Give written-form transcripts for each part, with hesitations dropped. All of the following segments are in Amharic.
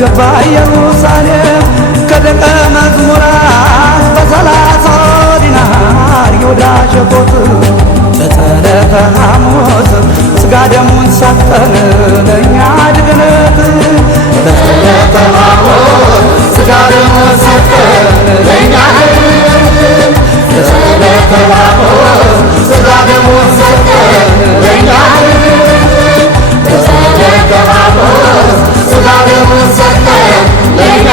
ገባ ኢየሩሳሌም ከደቀ መዝሙራት በ30 ዲናር ይሁዳ ሸጦት በዕለተ ሐሙስ ሥጋ ደሙን ሰጠን ለእኛ ድግነት በዕለተ ሐሙስ ሥጋ ደሙን ሰጠን ለእኛ ድግነት በዕለተ ሐሙስ ሥጋ ደሙን ሰጠን ለእኛ ድግነት በዕለተ ሐሙስ ሥጋ ደሙን ሰጠን ለእኛ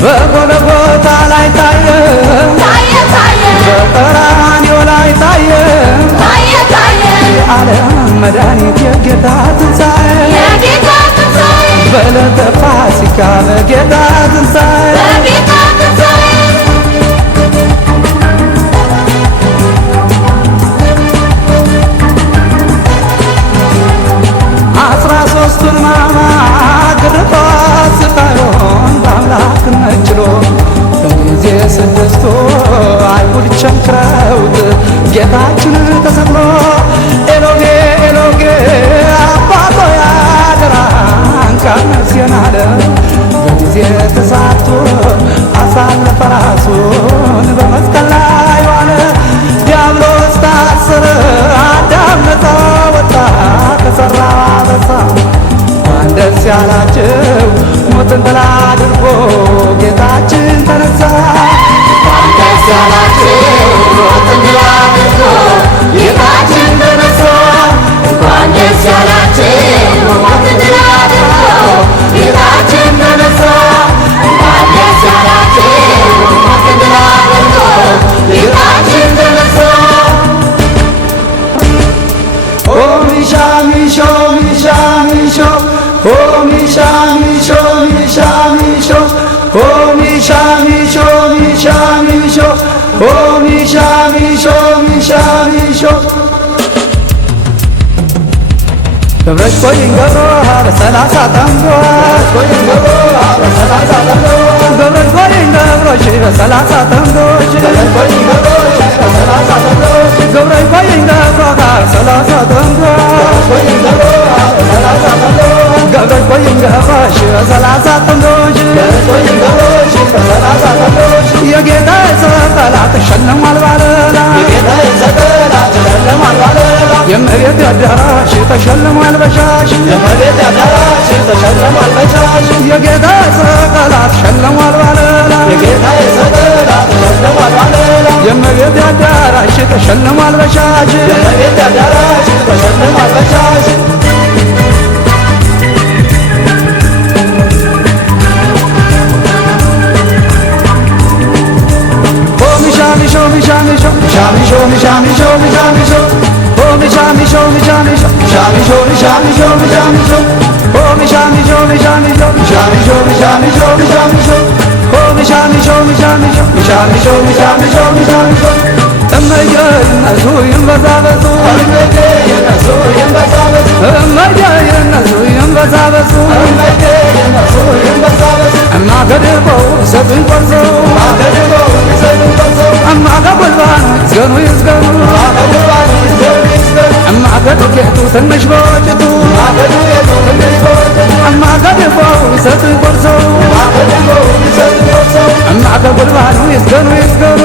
በጎልጎታ ላይ ታየ ታየ ታየ በቀራንዮ ላይ ታየ ታየ ታየ የዓለም መድኃኒት የጌታ ትንሣኤ የጌታ ትንሣኤ በዕለተ ፋሲካ በጌታ ትንሣኤ በጌታ ትንሣኤ 13ቱን ሕማማት ግርፋት ስቃዩን በአምላክነት ችሎ በጊዜ ስድስቱ አይሁድ ቸንክረውት ጌታችን ተሰቅሎ ኤሎጌ ኤሎጌ አባት ሆይ አደራህን ቀመስየን አለ። በጊዜ ተሳቶ አሳለፈ ራሱን በመስቀል ላይ ዋለ። ዲያብሎስ ታሰረ፣ አዳም ነፃ ወጣ ከሠራ በሳ እንኳን ደስ ያላችሁ ሞትን ድል አድርጎ ጌታችን ተነሳ። እንኳን ደስ ያላችሁ ሞትን ድል አድርጎ ጌታችን ተነሳ። እንኳን ደስ ያላችሁ ሞትን ድል አድርጎ ጌታችን ተነሳ። እንኳን ደስ ያላችሁ ሞትን ድል አድርጎ ጌታችን ተነሳ። ኦ ሚሻ ሚሾ ሚሻ ሚሾ ኦ ሚሻ ሚሾ ሚሻ ሚሾ ኦ ሚሻ ሚሾ ሚሻ ሚሾ ኦ ሚሻ ሚሾ ሚሻ ሚሾ ገብረሽ ቆይኝ ገብሮ በ30 ጠምዶች ቆይኝ ገብሮ በ30 ጠምዶች ገብረሽ ቆይኝ ገብሮሽ በ30 ጠምዶች ገብረሽ ቆይኝ ገብሮሽ በ30 ጠምዶች ገብረሽ ቆይኝ ገብሮ በ30 ጠምዶች ቆይኝ ገብሮ በ30 ጠምዶች ገብረሽ ቆይኝ ገብሮሽ በ30 ጠምዶች ገብረሽ ቆይኝ ገብሮሽ በ30 ጠምዶች የጌታ ሰቀላት ተሸልሟል ባለላ የጌታ ሰቀላት ተሸልሟል ባለላ የእመቤት አዳራሽ ተሸልሟል በሻሽ የእመቤት አዳራሽ ተሸልሟል በሻሽ የጌታ ሰቀላት ተሸልሟል ባለላ የጌታ ሰቀላት ተሸልሟል ባለላ የእመቤት አዳራሽ ተሸልሟል በሻሽ የእመቤት አዳራሽ ተሸልሟል በሻሽ ሚሾ ሚሻ ሚሾ ሚሻ ሚሾ ሚሻ ሚሾ ሚሻ ሚሾ ኦ ሚሻ ሚሾ ሚሻ ሚሾ ሚሻ ሚሾ ሚሻ ሚሾ ሚሻ ሚሾ ኦ ሚሻ ሚሾ ሚሻ ሚሾ ሚሻ ሚሾ ሚሻ ሚሾ ሚሻ ሚሾ ኦ ሚሻ ሚሾ ሚሻ ሚሾ ሚሻ ሚሾ ሚሻ ሚሾ ሚሻ ሚሾ እመዬ የእነሱ ይንበዛበዙ እመዬ የእነሱ ይንበዛበዙ እመዬ የእነሱ ይንበዛበዙ እመዬ የእነሱ ይንበዛበዙ እማ ገድበው ሰጡኝ ቆርሰው እማ ገድበው ሰጡኝ ቆርሰው እማ ገጉልባን ይዝገኑ ይዝገኑ እማ ገጉልባን ይዝገኑ ይዝገኑ እማ ገዱቄቱ ትንሽ በወጭቱ እማ ገዱቄቱ ትንሽ በወጭቱ እማ ገድበው ሰጡኝ ቆርሰው እማ ገድበው ሰጡኝ ቆርሰው እማ ገጉልባን ይዝገኑ ይዝገኑ